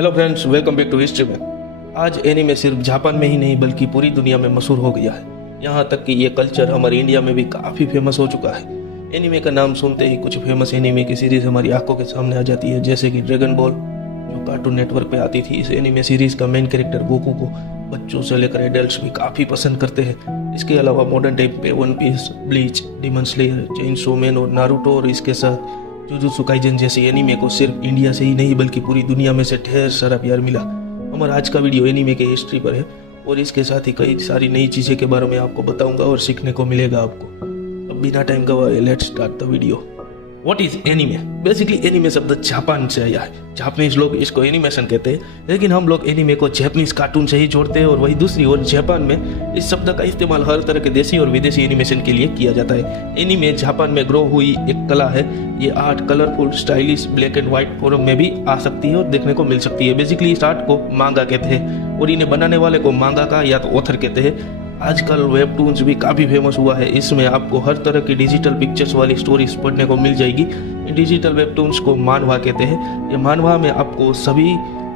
Hello friends, welcome back to history में। आज anime सिर्फ जापान में ही नहीं बल्कि पूरी दुनिया में मशहूर हो गया है। यहाँ तक कि ये कल्चर हमारे इंडिया में भी काफ़ी फेमस हो चुका है। एनीमे का नाम सुनते ही कुछ फेमस एनीमे की सीरीज हमारी आंखों के सामने आ जाती है, जैसे कि ड्रैगन बॉल जो कार्टून नेटवर्क पे आती थी। इस एनीमे सीरीज का मेन कैरेक्टर गोकू को बच्चों से लेकर एडल्ट्स भी काफ़ी पसंद करते हैं। इसके अलावा मॉडर्न टाइम पे One Piece, Bleach, Demon Slayer, Chainsaw Man और नारुतो और इसके साथ जुजुत्सु काइजन जैसी एनीमे को सिर्फ इंडिया से ही नहीं बल्कि पूरी दुनिया में से ढेर सारा प्यार मिला। हमारा आज का वीडियो एनीमे के हिस्ट्री पर है और इसके साथ ही कई सारी नई चीज़ें के बारे में आपको बताऊंगा और सीखने को मिलेगा आपको। अब बिना टाइम गवाए let's start the video. What is anime? Basically anime शब्द जापान से आया है। जापानीज लोग इसको एनिमेशन कहते हैं, लेकिन हम लोग एनीमे को जापानीज कार्टून से ही जोड़ते हैं। और वही दूसरी ओर जापान में इस शब्द का इस्तेमाल हर तरह के देसी और विदेशी एनिमेशन के लिए किया जाता है। एनीमे जापान में ग्रो हुई एक कला है। ये art colourful, stylish, black and white form में भी आ सकती है और देखने को मिल सकती है। बेसिकली इस आर्ट को मांगा कहते हैं और इन्हें बनाने वाले को मांगा का या तो ऑथर कहते हैं। आजकल वेबटून्स भी काफ़ी फेमस हुआ है। इसमें आपको हर तरह की डिजिटल पिक्चर्स वाली स्टोरीज पढ़ने को मिल जाएगी। इन डिजिटल वेबटून्स को मानवा कहते हैं। ये मानवा में आपको सभी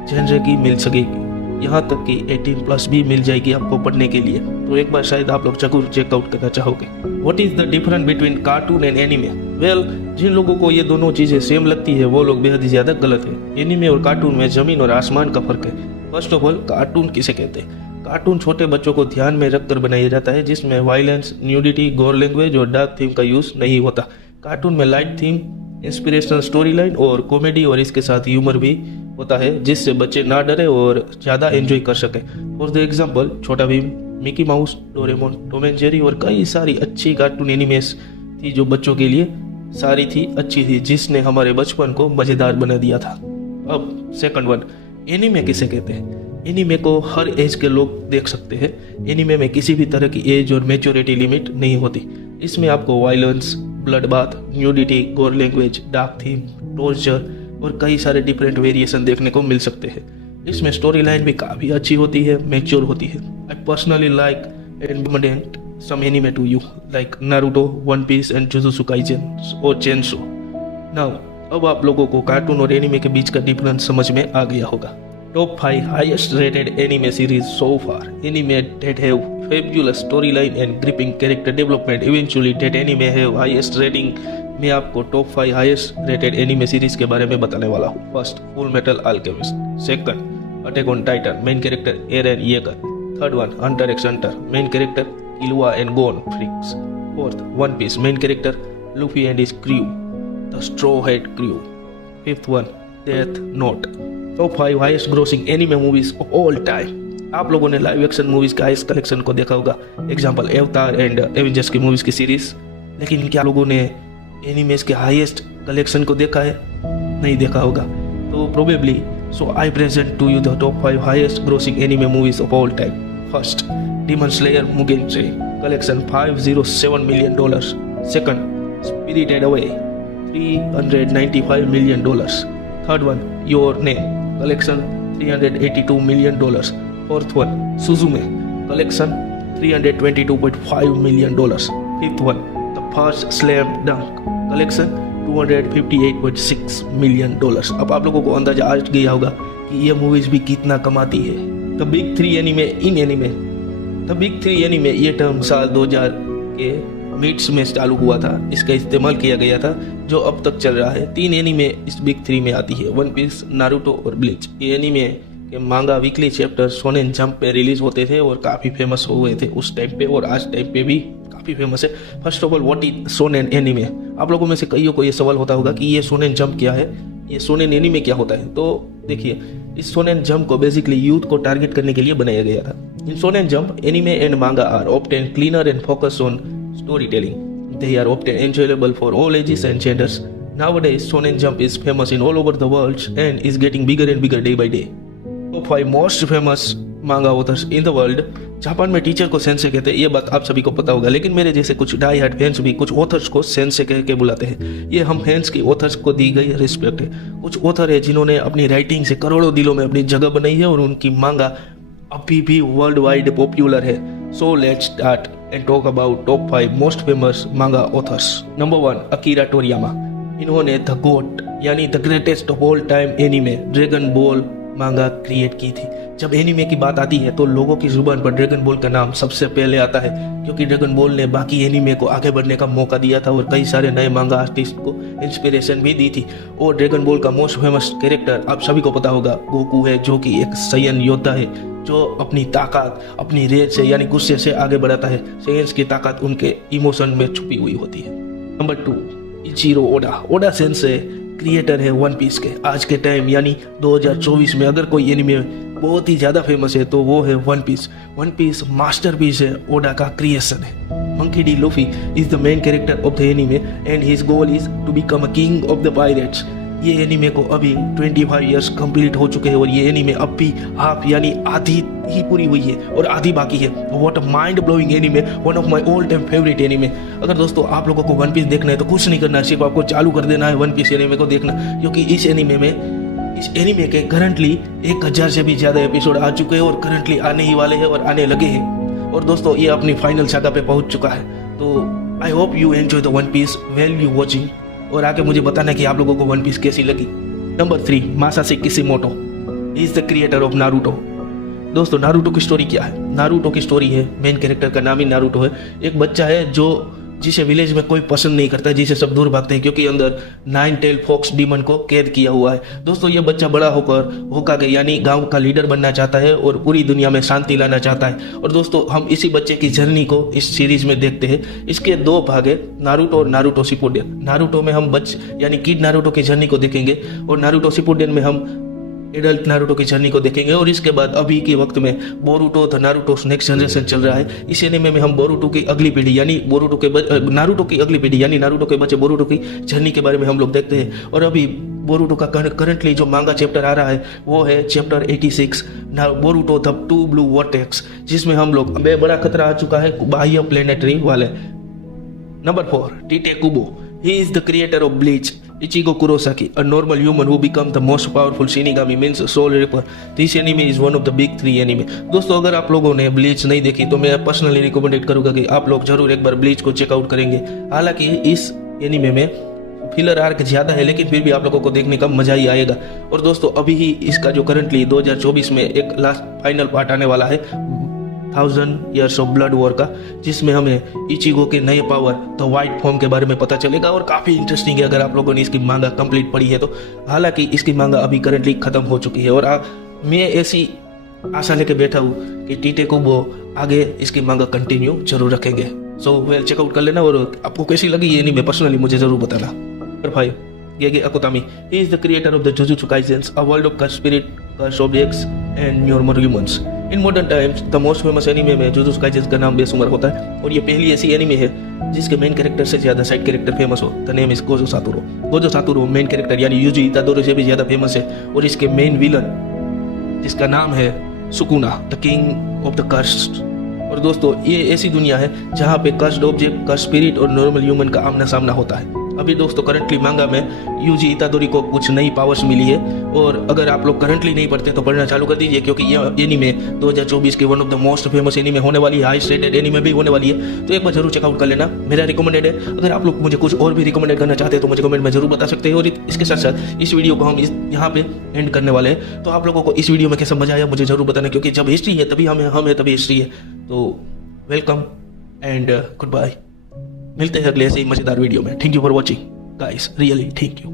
जेनर की मिल सकेगी, यहाँ तक कि 18+ भी मिल जाएगी आपको पढ़ने के लिए। तो एक बार शायद आप लोग जरूर चेकआउट करना चाहोगे। What is the difference between cartoon and anime? Well, जिन लोगों को ये दोनों चीज़ें सेम लगती है वो लोग बेहद ही ज़्यादा गलत है। एनीमे और कार्टून में ज़मीन और आसमान का फर्क है। फर्स्ट ऑफ ऑल, कार्टून किसे कहते हैं? कार्टून छोटे बच्चों को ध्यान में रखकर बनाया जाता है, जिसमें वायलेंस, न्यूडिटी, गोर लैंग्वेज और डार्क थीम का यूज नहीं होता। कार्टून में light theme, inspirational story line और कॉमेडी और इसके साथ ह्यूमर भी होता है, जिससे बच्चे ना डरे और ज़्यादा एंजॉय कर सके। फॉर द एग्जाम्पल, छोटा Bhim, Mickey mouse, Doraemon, Tom and Jerry और कई सारी अच्छी कार्टून एनिमेस थी जो बच्चों के लिए सारी थी, अच्छी थी, जिसने हमारे बचपन को मज़ेदार बना दिया था। अब सेकंड वन, एनीमे किसे कहते हैं? एनीमे को हर एज के लोग देख सकते हैं। एनीमे में किसी भी तरह की एज और मैच्योरिटी लिमिट नहीं होती। इसमें आपको वायलेंस, ब्लड बाथ, न्यूडिटी, गोर लैंग्वेज, डार्क थीम, टॉर्चर और कई सारे डिफरेंट वेरिएशन देखने को मिल सकते हैं। इसमें स्टोरी लाइन भी काफ़ी अच्छी होती है, मैच्योर होती है। I personally like and recommend some anime to you like Naruto, One Piece and Jujutsu Kaisen और चेनसो। नाउ अब आप लोगों को कार्टून और एनीमे के बीच का डिफरेंस समझ में आ गया होगा। Top 5 highest rated anime series so far. Anime that have fabulous storyline and gripping character development. Eventually that anime have highest rating. मैं आपको top 5 highest rated anime series के बारे में बताने वाला हूँ। First, full metal alchemist. Second, attack on titan, main character Eren Yeager. Third one, hunter x hunter, main character Killua and Gon Freecss. Fourth, one piece, main character Luffy and his crew, the straw hat crew. Fifth one, death note. Top 5 highest grossing anime movies of all time. आप लोगों ने live action movies के highest collection को देखा होगा, example अवतार and Avengers की movies की सीरीज। लेकिन क्या लोगों ने एनीमेस के हाईएस्ट कलेक्शन को देखा है? नहीं देखा होगा। तो probably so I present to you the top 5 highest grossing anime movies of all time. First, demon slayer mugen train, collection $507 million। Second, spirited away, $395 million। Third one, your name, collection $382 million। Fourth one, Suzume, collection $322.5 million। Fifth one, the first slam dunk, collection $258.6 million। अब आप लोगों को अंदाजा आ गया होगा कि ये movies भी कितना कमाती है। The big three anime in anime. The big three anime ये टर्म साल 2000 के मिड्स में चालू हुआ था। इसका इस्तेमाल किया गया था जो अब तक चल रहा है। 3 एनीमे इस बिग 3 में आती है, वन पीस, नारुतो और ब्लीच। ये एनीमे के मांगा वीकली चैप्टर शोनेन जंप पे रिलीज होते थे और काफ़ी फेमस हुए थे उस टाइम पे और आज टाइम पे भी काफ़ी फेमस है। First of all, what is shonen anime? आप लोगों में से कईयों को ये सवाल होता होगा कि ये शोनेन जंप क्या है, ये शोनेन एनीमे क्या होता है। तो देखिए, इस शोनेन जंप को बेसिकली यूथ को टारगेट करने के लिए बनाया गया था। In Shonen Jump, anime and manga are often cleaner and focus on storytelling. They are often enjoyable for all ages and genders. Nowadays, Shonen Jump is famous in all over the world and is getting bigger and bigger day by day. Top 5 most famous manga authors in the world. Japan में teacher को sense कहते हैं, ये बात आप सभी को पता होगा, लेकिन मेरे जैसे कुछ डाई हार्ड फैंस भी कुछ ऑथर्स को सेंसे कह के बुलाते हैं। ये हम फैंस की ऑथर्स को दी गई रिस्पेक्ट है। कुछ ऑथर है जिन्होंने अपनी राइटिंग से करोड़ों दिलों में अपनी जगह बनाई है और उनकी मांगा अभी भी वर्ल्ड वाइड पॉपुलर है। So let's start and talk about top 5 most famous manga authors. Number 1, Akira Toriyama. इन्होंने द गोट यानी the greatest of all time anime, dragon ball, मांगा क्रिएट की थी। जब एनीमे की बात आती है तो लोगों की जुबान पर ड्रैगन बॉल का नाम सबसे पहले आता है, क्योंकि ड्रैगन बॉल ने बाकी एनीमे को आगे बढ़ने का मौका दिया था और कई सारे नए मांगा आर्टिस्ट को इंस्पिरेशन भी दी थी। और ड्रैगन बॉल का मोस्ट फेमस कैरेक्टर आप सभी को पता होगा, गोकू है, जो कि एक सैयन योद्धा है जो अपनी ताकत अपनी रेज से यानी गुस्से से आगे बढ़ाता है। सेयन्स की ताकत उनके इमोशन में छुपी हुई होती है। Number 2, Eiichiro Oda. Oda sensei creator है वन पीस के। आज के टाइम यानी 2024 में अगर कोई एनिमे बहुत ही ज़्यादा फेमस है तो वो है One Piece. One Piece masterpiece है, ओडा का क्रिएशन है। Monkey D Luffy is the main character of the anime and his goal is to become a king of the pirates. ये एनिमे को अभी 25 इयर्स कंप्लीट हो चुके हैं और ये एनिमे अब भी हाफ यानी आधी ही पूरी हुई है और आधी बाकी है। What a mind blowing anime, one of my all time favourite anime. अगर दोस्तों आप लोगों को वन पीस देखना है तो कुछ नहीं करना है, सिर्फ आपको चालू कर देना है वन पीस एनिमे को देखना, क्योंकि इस एनिमे के करंटली 1000 से भी ज़्यादा एपिसोड आ चुके हैं और करंटली आने ही वाले हैं और आने लगे हैं। और दोस्तों ये अपनी फाइनल सागा पे पहुंच चुका है। तो I hope you enjoy the One Piece well you watching, और आगे मुझे बताना कि आप लोगों को वन पीस कैसी लगी। Number 3, Masashi Kishimoto is the creator of Naruto. दोस्तों नारुतो की स्टोरी क्या है? नारुतो की स्टोरी है, मेन कैरेक्टर का नाम ही नारुतो है। एक बच्चा है जिसे विलेज में कोई पसंद नहीं करता, जिसे सब दूर भागते हैं क्योंकि अंदर 9 टेल फॉक्स डीमन को कैद किया हुआ है। दोस्तों ये बच्चा बड़ा होकर होकागे यानी गांव का लीडर बनना चाहता है और पूरी दुनिया में शांति लाना चाहता है। और दोस्तों हम इसी बच्चे की जर्नी को इस सीरीज में देखते हैं। इसके 2 भाग है, नारुतो और नारुतो शिपुडेन। नारुतो में हम यानी किड नारुतो की जर्नी को देखेंगे और नारुतो शिपुडेन में हम एडल्ट नारुतो की जर्नी को देखेंगे। और इसके बाद अभी के वक्त में Boruto the Naruto next generation चल रहा है। इस एनिमे में हम बोरुतो की अगली पीढ़ी यानी नारुतो की अगली पीढ़ी यानी नारुतो के बच्चे बोरुतो की जर्नी के बारे में हम लोग देखते हैं। और अभी बोरुतो का करंटली जो मांगा चैप्टर आ रहा है वो है chapter 86 Boruto the 2 blue vertex, जिसमें हम लोग बड़ा खतरा आ चुका है बाह्य प्लेनेटरी वाले। Number 4, Tite Kubo. He is the creator of Bleach. Ichigo Kurosaki, a normal human who become the most powerful Shinigami means Soul Reaper. This anime is one of the big 3 anime. दोस्तों अगर आप लोगों ने bleach नहीं देखी तो मैं personally recommended करूंगा कि आप लोग जरूर एक बार ब्लीच को चेकआउट करेंगे। हालांकि इस एनिमे में फिलर आर्क ज्यादा है लेकिन फिर भी आप लोगों को देखने का मजा ही आएगा। और दोस्तों अभी ही इसका जो करंटली 2024 में एक लास्ट फाइनल पार्ट आने वाला है 1000 Years of Blood War का, जिसमें हमें इचिगो के नए पावर द वाइट फॉर्म के बारे में पता चलेगा और काफ़ी इंटरेस्टिंग है अगर आप लोगों ने इसकी मांगा कंप्लीट पढ़ी है तो। हालांकि इसकी मांगा अभी करंटली खत्म हो चुकी है और मैं ऐसी आशा लेके बैठा हूँ कि टीटे को वो आगे इसकी मांगा कंटिन्यू जरूर रखेंगे। सो वेल चेकआउट कर लेना और आपको कैसी लगी ये नहीं पर्सनली मुझे जरूर बताना। Number 5, Gege Akutami. He is the creator of the Jujutsu Kaisen, a world of cursed spirit, cursed objects and normal humans. In modern times, the most famous anime में Jujutsu Kaisen का नाम बेशुमार होता है और ये पहली ऐसी एनिमे है जिसके मेन कैरेक्टर से ज्यादा साइड कैरेक्टर फेमस हो। The name is Gojo Satoru. Gojo Satoru main character यानी यूजी इतादोरे से भी ज्यादा फेमस है और इसके मेन विलन जिसका नाम है Sukuna, the king of the cursed. और दोस्तों ये ऐसी दुनिया है जहाँ पे कर्स्ड ऑब्जेक्ट, कर्स्ड स्पिरिट और नॉर्मल ह्यूमन का आमना सामना होता है। अभी दोस्तों करंटली मांगा में यूजी इतादोरी को कुछ नई पावर्स मिली है और अगर आप लोग करंटली नहीं पढ़ते तो पढ़ना चालू कर दीजिए, क्योंकि ये एनीमे 2024 की one of the most famous anime होने वाली है, हाईएस्ट रेटेड एनीमे भी होने वाली है। तो एक बार जरूर चेकआउट कर लेना, मेरा रिकमेंडेड है। अगर आप लोग मुझे कुछ और भी रिकमेंडेड करना चाहते हैं तो मुझे कमेंट में जरूर बता सकते हैं। और इसके साथ साथ इस वीडियो को हम यहाँ पे एंड करने वाले हैं। तो आप लोगों को इस वीडियो में कैसा मजा आया मुझे जरूर बताना, क्योंकि जब हिस्ट्री है तभी हम है तभी हिस्ट्री है। तो वेलकम एंड गुड बाय, मिलते हैं अगले ऐसे ही मजेदार वीडियो में। Thank you for watching guys, really thank you.